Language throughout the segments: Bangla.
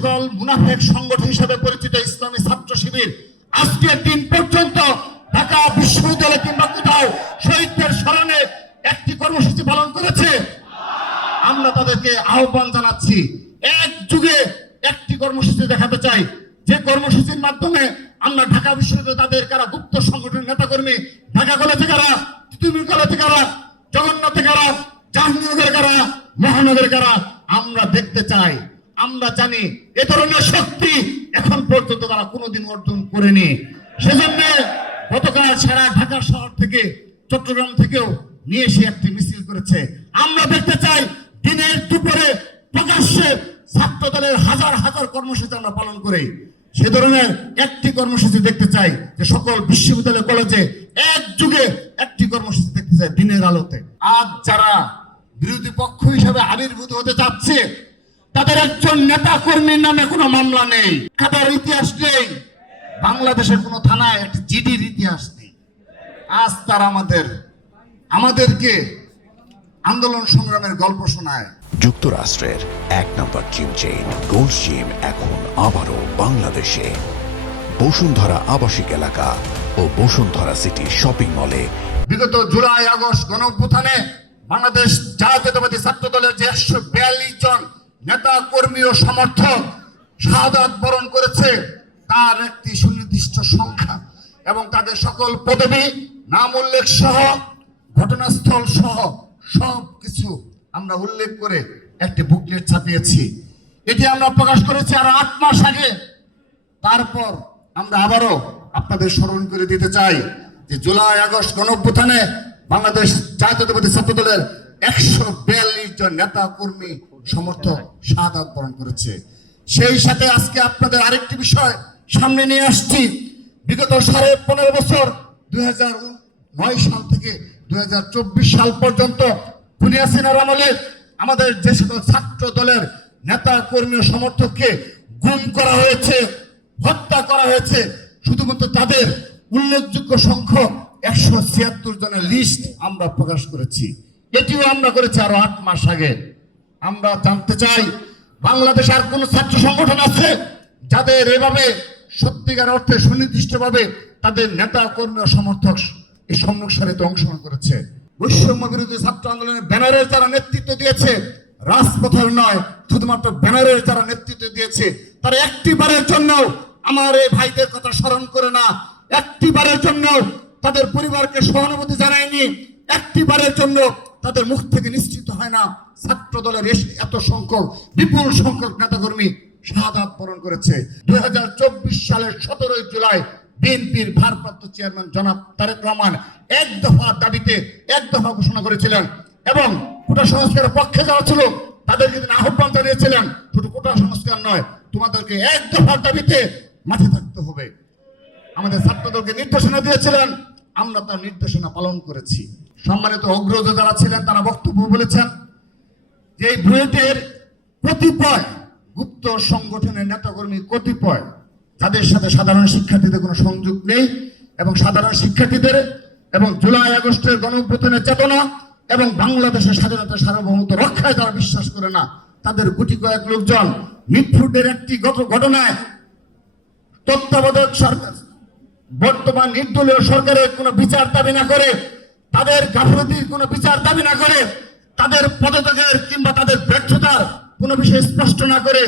সকল মুনাফেক সংগঠন হিসেবে পরিচিত ইসলামী ছাত্র শিবির আজকের দিন পর্যন্ত ঢাকা বিশ্ববিদ্যালয় কিংবা কোথাও শহীদদের স্মরণে একটি কর্মসূচি পালন করেছে? আমরা তাদেরকে আহ্বান জানাচ্ছি, একযুগে একটি কর্মসূচি দেখাতে চাই, যে কর্মসূচির মাধ্যমে আমরা ঢাকা বিশ্ববিদ্যালয়ে তাদের কারা গুপ্ত সংগঠনের নেতাকর্মী, ঢাকা কলেজে কারা, তিতুমির কলেজে কারা, জগন্নাথে কারা, জাহাঙ্গীরনগরে কারা, মহানগরে কারা, আমরা দেখতে চাই। আমরা জানি এ ধরনের শক্তি এখন পর্যন্ত তারা কোনোদিন অর্জন করেনি। সেজন্য গতকাল সারা ঢাকা শহর থেকে, চট্টগ্রাম থেকেও নিয়ে এসে একটি মিছিল করেছে। আমরা দেখতে চাই দিনের দুপুরে প্রকাশ্যে ছাত্র দলের হাজার হাজার কর্মসূচি আমরা পালন করি। সে ধরনের একটি কর্মসূচি দেখতে চাই, যে সকল বিশ্ববিদ্যালয় কলেজে একযুগে একটি কর্মসূচি দেখতে চাই দিনের আলোতে। আজ যারা বিরোধী পক্ষ হিসেবে আবির্ভূত হতে যাচ্ছে, তাদের একজন নেতা কর্মীর নামে কোনো মামলা নেই, খাতার ইতিহাস নেই, বাংলাদেশের কোনো থানায় একটি জিডির ইতিহাস নেই। আজ তারা আমাদেরকে আন্দোলন সংগ্রামের গল্প শোনায়। যুক্তরাষ্ট্রের এক নম্বর জিম চেইন গোল্ড জিম এখন আবারও বাংলাদেশে। বসুন্ধরা আবাসিক এলাকা ও বসুন্ধরা সিটি শপিং মলে বিগত জুলাই আগস্ট গণঅভ্যুত্থানে বাংলাদেশ জাতীয়তাবাদী ছাত্র দলের যে 142 জন নেতা কর্মী ও সমর্থক শাহাদাত বরণ করেছে, তার একটি সুনির্দিষ্ট সংখ্যা এবং তাদের সকল পদবি, নাম উল্লেখ সহ, ঘটনাস্থল সহ সবকিছু আমরা উল্লেখ করে একটি বুকলেট ছাপিয়েছি। এটি আমরা প্রকাশ করেছি আরো 8 মাস আগে। তারপর আমরা আবারও আপনাদের স্মরণ করে দিতে চাই যে জুলাই আগস্ট গণঅভ্যুত্থানে বাংলাদেশ জাতীয়তাবাদী ছাত্র দলের 142 জন নেতা কর্মী সমর্থক শাহাদাত বরণ করেছে। সেই সাথে আজকে আপনাদের আরেকটি বিষয় সামনে নিয়ে আসছি। বিগত 15.5 বছর 2009 সাল থেকে 2024 সাল পর্যন্ত দুনিয়া সিনার আমলে আমাদের যে সকল ছাত্র দলের নেতা কর্মী ও সমর্থককে গুম করা হয়েছে, হত্যা করা হয়েছে, শুধুমাত্র তাদের উল্লেখযোগ্য সংখ্যক 176 জনের লিস্ট আমরা প্রকাশ করেছি। এটিও আমরা করেছি আরো 8 মাস আগে। আমরা জানতে চাই, বাংলাদেশে আর কোন ছাত্র সংগঠন আছে যাদের এভাবে সত্যিকার অর্থে সুনির্দিষ্টভাবে তাদের নেতা কর্মী ও সমর্থক এই সম্মুখ সারিতে অংশগ্রহণ করেছে? বৈষম্য বিরোধী ছাত্র আন্দোলনের ব্যানারের যারা নেতৃত্ব দিয়েছে, রাজপথের নয়, শুধুমাত্র ব্যানারের যারা নেতৃত্ব দিয়েছে, তারা একটিবারের জন্য আমার এই ভাইদের কথা স্মরণ করে না, একটিবারের জন্য তাদের পরিবারকে সহানুভূতি জানায়নি, একটিবারের জন্য তাদের মুখ থেকে নিশ্চিত হয় না ছাত্র দলের এত সংখ্যক, বিপুল সংখ্যক নেতাকর্মী শাহাদাত বরণ করেছে। 2024 সালের 17 জুলাই বিএনপির ভারপ্রাপ্ত চেয়ারম্যান জনাব তারেক রহমান এক দফা ঘোষণা করেছিলেন এবং কোটা সংস্কারের পক্ষে যারা ছিল তাদেরকে তিনি আহ্বান জানিয়েছিলেন, শুধু কোটা সংস্কার নয়, তোমাদেরকে এক দফার দাবিতে মাঠে থাকতে হবে। আমাদের ছাত্রদলকে নির্দেশনা দিয়েছিলেন, আমরা তার নির্দেশনা পালন করেছি। সম্মানিত অগ্রজ যারা ছিলেন তারা বক্তব্য বলেছেন যে এই বুয়েটের কতিপয় গুপ্ত সংগঠনের নেতাকর্মী, কতিপয় যাদের সাথে সাধারণ শিক্ষার্থীদের কোনো সংযোগ নেই এবং সাধারণ শিক্ষার্থীদের এবং জুলাই আগস্টের গণঅভ্যুত্থানের চেতনা এবং বাংলাদেশের স্বাধীনতা সার্বভৌমত্ব রক্ষায় যারা বিশ্বাস করে না, তাদের গুটি কয়েক লোকজন মিটফুটের একটি ঘটনায় তত্ত্বাবধায়ক সরকার, বর্তমান নির্দলীয় সরকারের কোনো বিচার দাবি না করে, তাদের গাফিলতির কোনো বিচার দাবি না করে, তাদের পদত্যাগের কিংবা তাদের ব্যর্থতার কোনো বিষয় স্পষ্ট না করে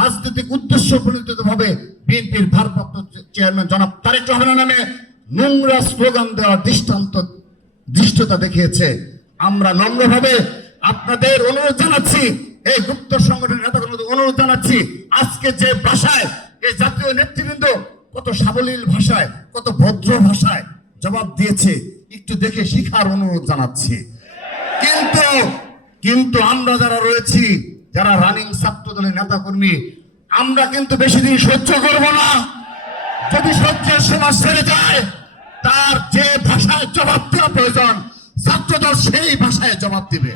রাজনৈতিক উদ্দেশ্য প্রণোদিতভাবে বিএনপির ভারপ্রাপ্ত চেয়ারম্যান জনাব তারেক রহমানের নামে নোংরা স্লোগান দেওয়ার দৃষ্টতা দেখিয়েছে। আমরা নম্রভাবে আপনাদের অনুরোধ জানাচ্ছি, এই গুপ্ত সংগঠনের নেতাকর্মীদের অনুরোধ জানাচ্ছি, আজকে যে ভাষায় এই জাতীয় নেতৃবৃন্দ কত সাবলীল ভাষায়, কত ভদ্র ভাষায় জবাব দিয়েছে, একটু দেখে শিখার অনুরোধ জানাচ্ছি। কিন্তু আমরা যারা রয়েছি, যারা রানিং ছাত্র দলের নেতা কর্মী, আমরা কিন্তু বেশি দিন সহ্য করব না। যদি সহ্যের সীমা ছেড়ে যায়, তার যে ভাষায় জবাব দেওয়া প্রয়োজন, ছাত্রদল সেই ভাষায় জবাব দিবে।